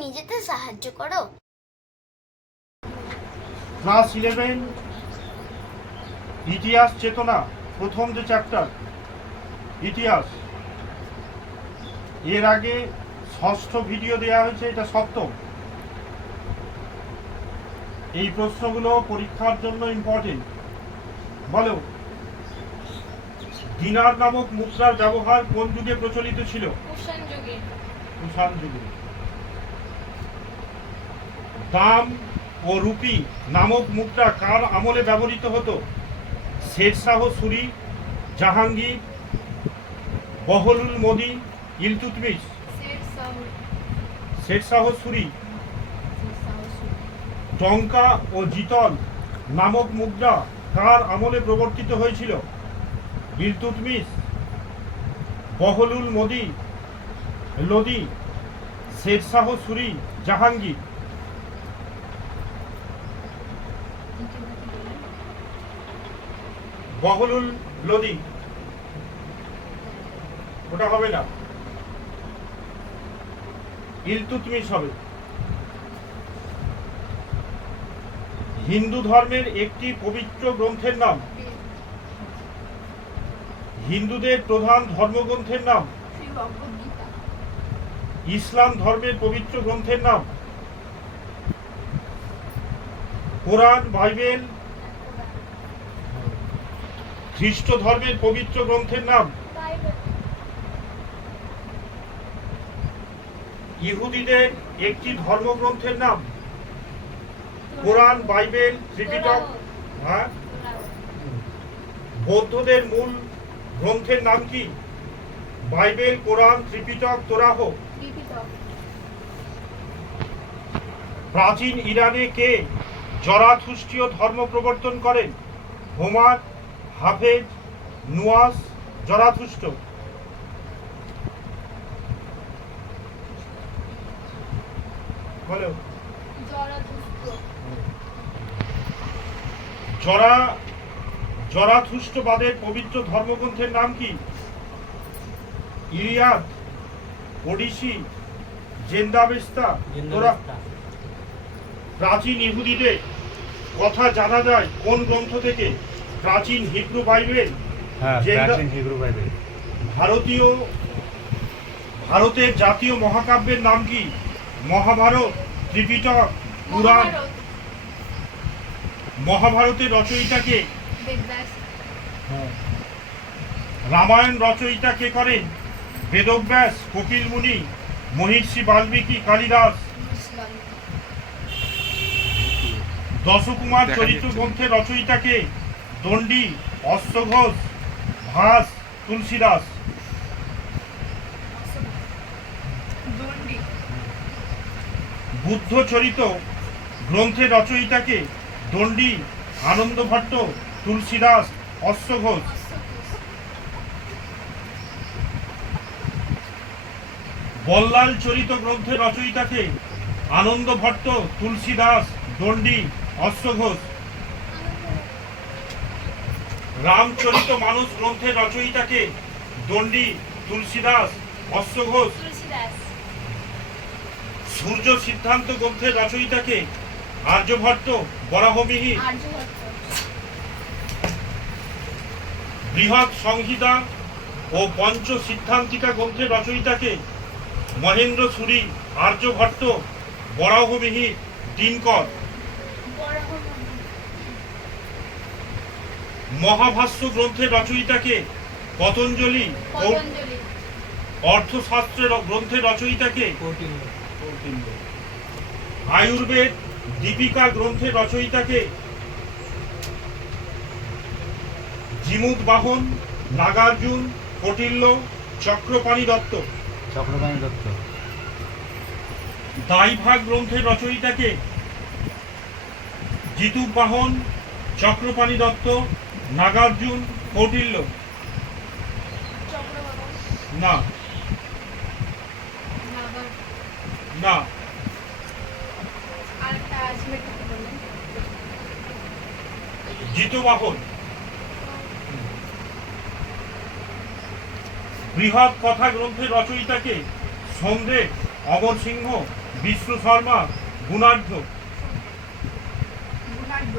নিয়ে যেতে সাহায্য করো। ক্লাস ইলেভেন ইতিহাস চেতনা প্রথম যে চ্যাপ্টার ইতিহাস। এর আগে ষষ্ঠ ভিডিও দেওয়া হয়েছে এটা সপ্তম। এই প্রশ্নগুলো পরীক্ষার জন্য ইম্পর্টেন্ট বলো দিনার নামক মুদ্রার ব্যবহার কোন যুগে প্রচলিত ছিল? কুষাণ যুগে। কুষাণ যুগে। দাম ও রুপি নামক মুদ্রা কার আমলে ব্যবহৃত হতো? শেরশাহ সুরি জাহাঙ্গীর বহলুল মোদি ইলতুতমিশ। শেরশাহ। সুরি। টঙ্কা ও জিতল নামক মুদ্রা কার আমলে প্রবর্তিত হয়েছিল? ইলতুতমিশ বহলুল মোদি লোদি শেরশাহ সুরি জাহাঙ্গীর। বহলুল লোদি। ওটা হবে না। ইলতুতমিশ হবে। হিন্দু ধর্মের একটি পবিত্র গ্রন্থের নাম। হিন্দুদের প্রধান ধর্মগ্রন্থের নাম। ইসলাম ধর্মের পবিত্র গ্রন্থের নাম। কোরআন, বাইবেল খ্রিস্ট ধর্মের পবিত্র গ্রন্থের নাম। ইহুদিদের একটি ধর্মগ্রন্থের নাম। কোরআন, বাইবেল, ত্রিপিটক হ্যাঁ? বৌদ্ধদের মূল গ্রন্থের নাম কি? Bible, Quran, Tripitaka, Torah. প্রাচীন ইরানে কে জরাথুষ্টীয় ধর্ম প্রবর্তন করেন? হোমার হাফেজ নুয়াস জরাথুষ্ট বলো। জরা জরাথুষ্টবাদের পবিত্র ধর্মগ্রন্থের নাম কি? ইলিয়াদ ওডিসি জেন্দাবেস্তা তোরা প্রাচীন ইহুদিদের কথা জানা যায় কোন গ্রন্থ থেকে? প্রাচীন হিব্রু বাইবেল হ্যাঁ প্রাচীন হিব্রু বাইবেল। ভারতীয় ভারতের জাতীয় মহাকাব্যের নাম কি? মহাভারত ত্রিপিটক পুরাণ। মহাভারত। মহাভারতের রচয়িতাকে বেদব্যাস। রামায়ণ রচয়িতা কে করেন? বেদব্যাস কপিল মুনি মহিষী বাল্মীকি কালিদাস। দশকুমার চরিত্র। গ্রন্থের রচয়িতাকে দণ্ডী অশ্বঘোষ ভাস তুলসীদাস। দণ্ডি। বুদ্ধ চরিত গ্রন্থের রচয়িতাকে দণ্ডী আনন্দ ভট্ট তুলসীদাস অশ্বঘোষ। বল্লাল চরিত গ্রন্থের রচয়িতাকে আনন্দ ভট্ট তুলসীদাস দণ্ডী অশ্বঘোষ। রামচরিত মানুষ গ্রন্থের রচয়িতাকে দণ্ডী তুলসীদাস অশ্বঘোষ সূর্য সিদ্ধান্ত গ্রন্থের রচয়িতাকে আর্যভট্ট বরাহমিহি বৃহৎ সংহিতা ও পঞ্চ সিদ্ধান্তিকা গ্রন্থের রচয়িতাকে মহেন্দ্র সুরি আর্যভট্ট বরাহমিহি দিনকর। মহাভাষ্য গ্রন্থের রচয়িতাকে পতঞ্জলি পতঞ্জলি। অর্থশাস্ত্রের গ্রন্থের রচয়িতাকে আয়ুর্বেদ দীপিকা গ্রন্থের রচয়িতাকে জিমুদ বাহন নাগার্জুন কটিল্য চক্রপাণি দত্ত। চক্রপাণি দত্ত। দাইভাগ গ্রন্থের রচয়িতাকে জিতু বাহন চক্রপাণি দত্ত নাগার্জুন কৌটিল্য। না। না। আজমের জিতবাহন বৃহৎ কথা গ্রন্থের রচয়িতাকে সোমদেব অমর সিংহ বিষ্ণু শর্মা গুণাঢ্য গুণাঢ্য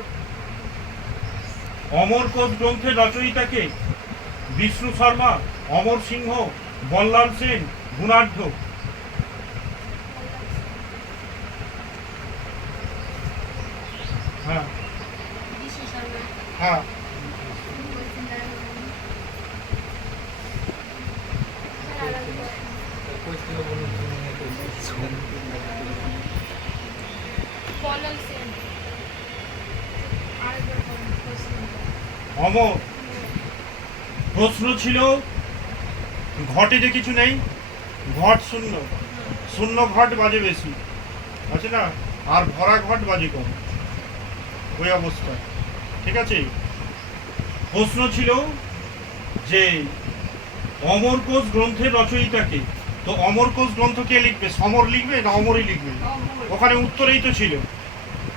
অমর কোষ গ্রন্থের রচয়িতাকে বিষ্ণু শর্মা অমর সিংহ বল্লাল সেন গুণাঢ্য হ্যাঁ বিষ্ণু শর্মা হ্যাঁ বলছেন তারা স্যার আলাদা পলল সেন আরেকবার বলুন, প্রশ্নটা। অমর প্রশ্ন ছিল ঘটে যে কিছু নেই ঘট শূন্য। শূন্য ঘট বাজে বেশি। আছে না? আর ভরা ঘট বাজে কম। ওই অবস্থা। ঠিক আছে? প্রশ্ন ছিল যে অমর কোষ গ্রন্থের রচয়িতাকে তো অমর কোষ গ্রন্থ কে লিখবে? সমর লিখবে না অমরই লিখবে? ওখানে উত্তরেই তো ছিল।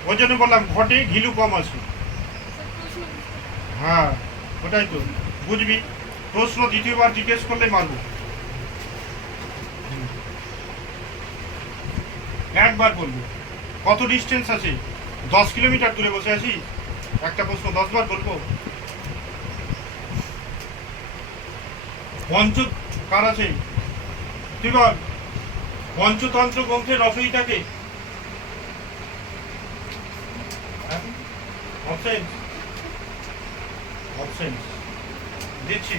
ওই জন্য বললাম ঘটে ঘিলু কম আছে। হ্যাঁ ওটাই তো। বুঝবি? প্রশ্ন দ্বিতীয়বার জিজ্ঞেস করলে মারব। একবার বলব, কত ডিস্টেন্স আছে? দশ কিলোমিটার দূরে বসে আছি? একটা প্রশ্ন দশবার বলব? পঞ্চ কার আছে? তুই বল, পঞ্চতন্ত্র গ্রন্থের রচয়িতাকে? অপশন অপশন দিচ্ছি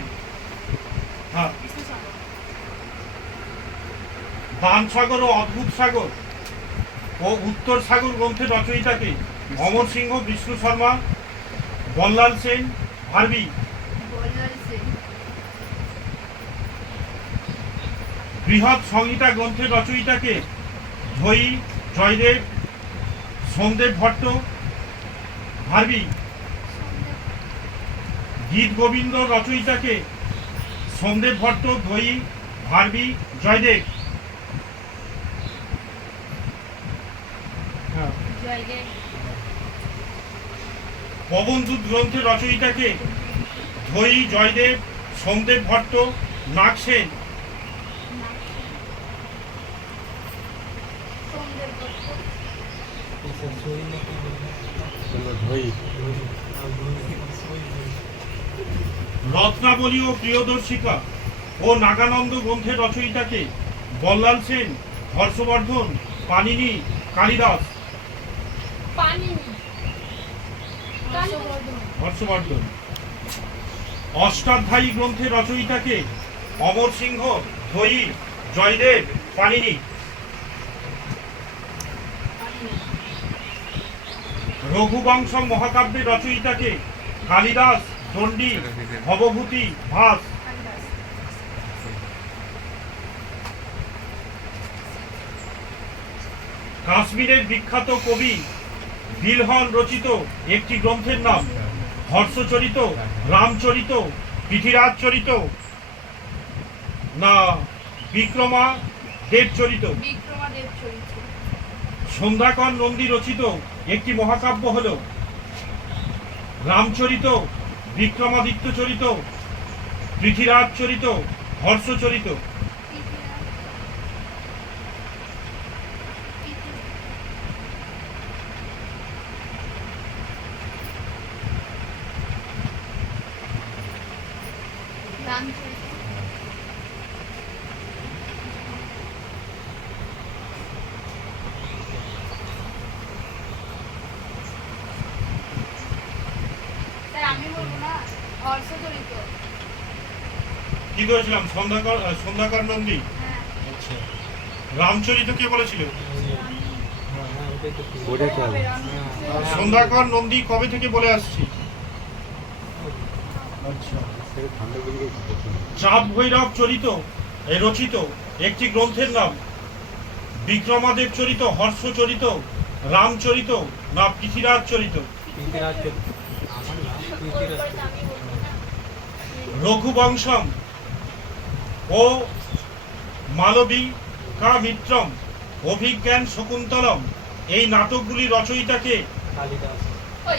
হ্যাঁ। সাগর ও অদ্ভুত সাগর ও উত্তর সাগর গ্রন্থের রচয়িতাকে অমর সিংহ বিষ্ণু শর্মা বল্লাল সেন ভারবি। বৃহৎ সংহিতা গ্রন্থের রচয়িতাকে ধৈ জয়দেব সোমদেব ভট্ট ভারবি। গীত গোবিন্দ রচয়িতাকে সোমদেব ভট্ট ধৈ ভারবি জয়দেব। হ্যাঁ। পবনদূত গ্রন্থের রচয়িতাকে ধৈ জয়দেব সোমদেব ভট্ট নাগসেন সোমদেব দত্ত রত্নাবলী ও প্রিয়দর্শিকা ও নাগানন্দ গ্রন্থের রচয়িতাকে বল্লাল সেন হর্ষবর্ধন পানিনি কালিদাস। হর্ষবর্ধন। অষ্টাধ্যায়ী গ্রন্থের রচয়িতাকে অমর সিংহ ধৈ জয়দেব পানিনি রঘুবংশ মহাকাব্যের রচয়িতাকে কালিদাস দণ্ডী ভবভূতি ভাস। কাশ্মীরের বিখ্যাত কবি বিলহন রচিত একটি গ্রন্থের নাম হর্ষচরিত রামচরিত পৃথিরাজ চরিত না বিক্রমা দেবচরিত। সন্ধ্যাকর নন্দী রচিত একটি মহাকাব্য হল রামচরিত বিক্রমাদিত্য চরিত পৃথিরাজ চরিত হর্ষচরিত পৃথিবীর- পৃথিবী- রামচরিত স্যার আমি বলব না কি করেছিলাম? সন্ধ্যাকর সন্ধ্যাকর নন্দী? হ্যাঁ। আচ্ছা। রামচরিত কে বলেছিল। সন্ধ্যাকর নন্দী কবে থেকে বলে আসছি? আচ্ছা। চাঁদ ভৈরব চরিত রচিত একটি গ্রন্থের নাম। বিক্রমাদেব চরিত হর্ষ চরিত রামচরিত না পৃথিরাজ চরিত। রঘুবংশম ও মালবী কা মিত্রম অভিজ্ঞান শকুন্তলম। এই নাটকগুলি রচয়িতাকে ওই